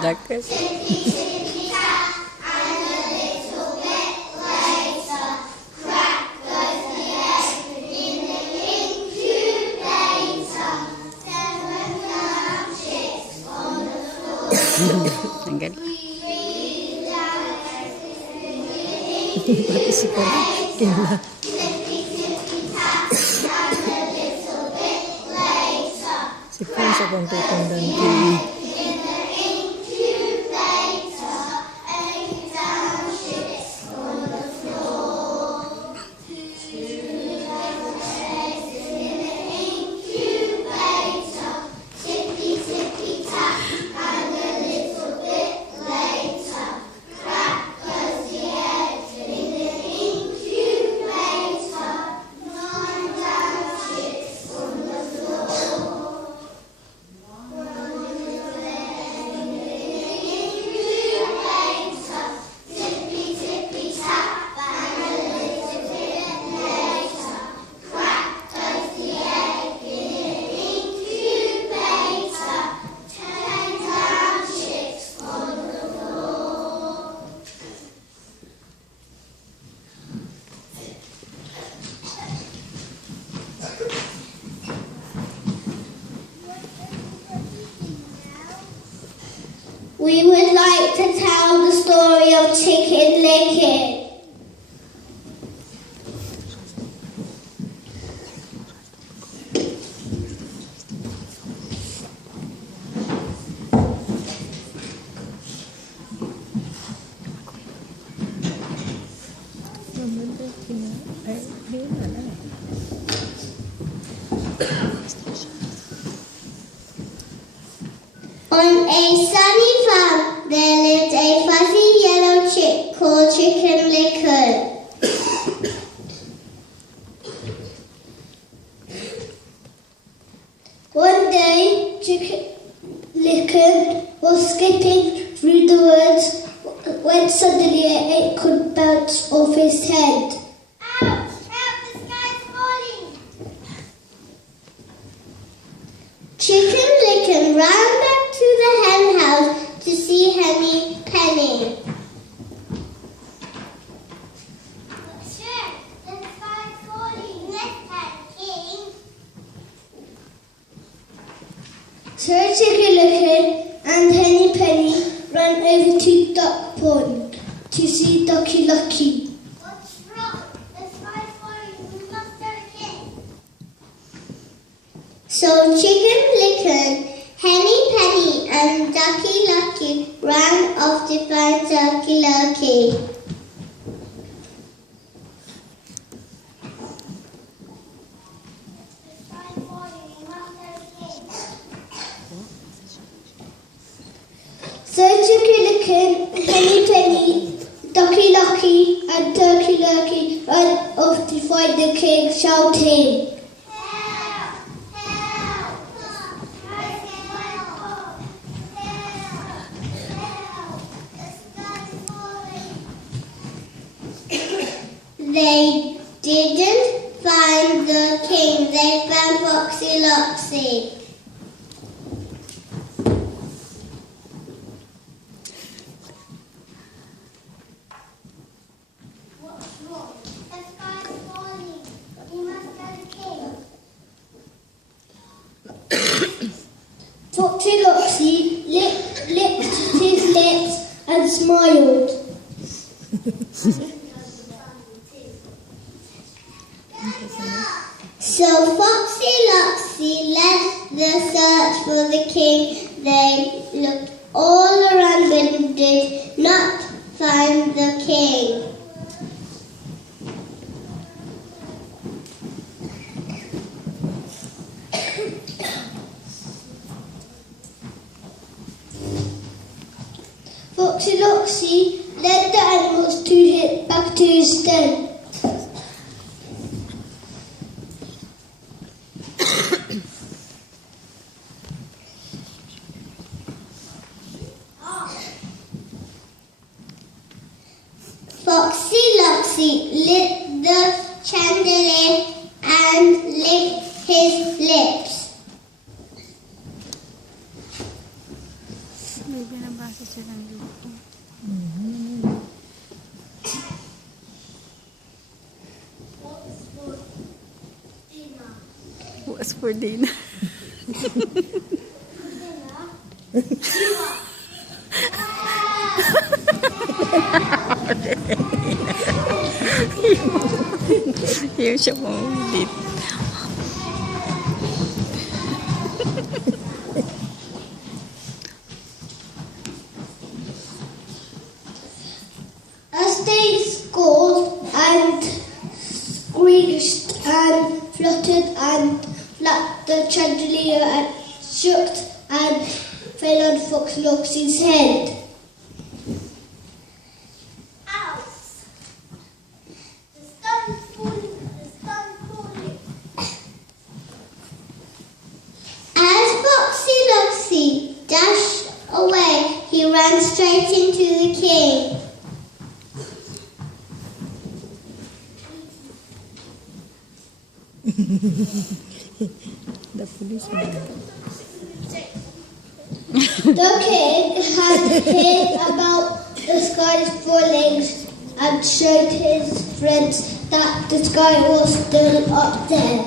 Dakes. Angkat. Pati si Kayla. Si Pon sa kong tutundan ko. We would like to tell the story of Chicken Lickin. On a sunny farm, there lived a fuzzy yellow chick called Chicken Lickin. One day, Chicken Lickin was skipping through the woods when suddenly an acorn bounced off his head. Ouch! Help! The sky's falling! Chicken Lickin ran back to the hen house to see Henny Penny. Sure, the sky's falling. Let's have king. So Chicken Lickin and Henny Penny ran over to Duck Pond to see Ducky Lucky. What's wrong? The sky's falling. We must have king. So Chicken Lickin, Henny Penny and Ducky Lucky ran off to find Ducky Lucky. The sky's falling. We must have king. So Chicken Lickin, Henny Penny, Ducky Lucky and Turkey Lurkey ran off to find the king, shouting, Help! Help! Help! Help! The sky's falling. They didn't find the king. They found Foxy Loxy. What's wrong? The sky is falling. You must get a king. Foxy Loxy licked his lips and smiled. So Foxy Loxy led the search for the king. They looked all around but did not find the king. Foxy Loxy led the animals back to his den. Foxy Loxy lit the chandelier and licked his lips. May binabasa siya ng luto. What's for dinner? Yung siya pumulit. As they scolded and screeched and fluttered and flapped, the chandelier and shook and fell on Fox Loxy's head. Ow! The sun is falling. The sun is falling. As Foxy Loxy dashed away, he ran straight into the king. The policeman. The king had heard about the sky's falling and showed his friends that the sky was still up there.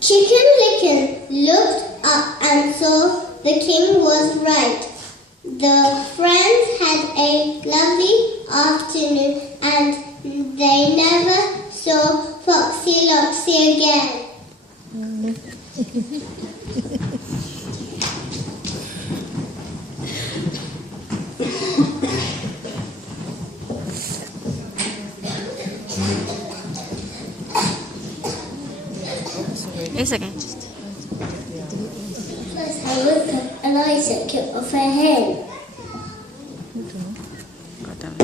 Chicken Licken looked up and saw the king was right. The friends had a lovely afternoon and they never saw Foxy Loxy again. It's okay. First, I looked up and Isaac cut off her head. Ito. Kata mo.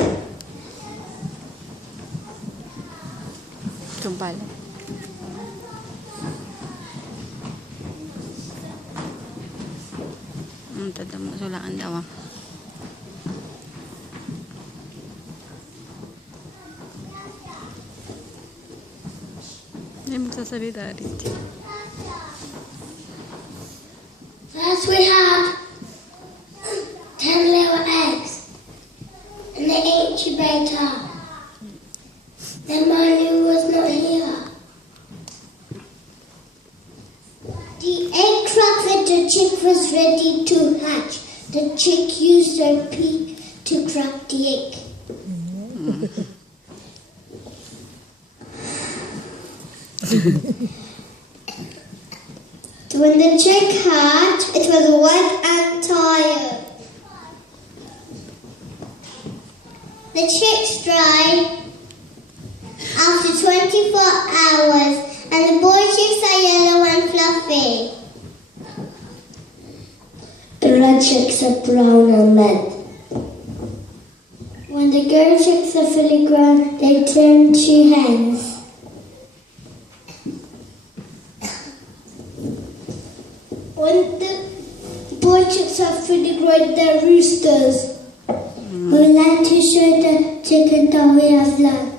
Itong pala. Tada mo. Sulaan daw ah. Hindi magsasalita rito. First we had 10 little eggs in the incubator. Then Manu was not here. The egg cracked and the chick was ready to hatch. The chick used her beak to crack the egg. When the chick hatched, it was wet and tired. The chicks died after 24 hours, and the boy chicks are yellow and fluffy. The red chicks are brown and red. When the girl chicks are fully grown, they turn to hens. When the boy chicks are fully grown, they're roosters. sure the chicken tummy has blood.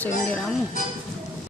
Sa hindi mo.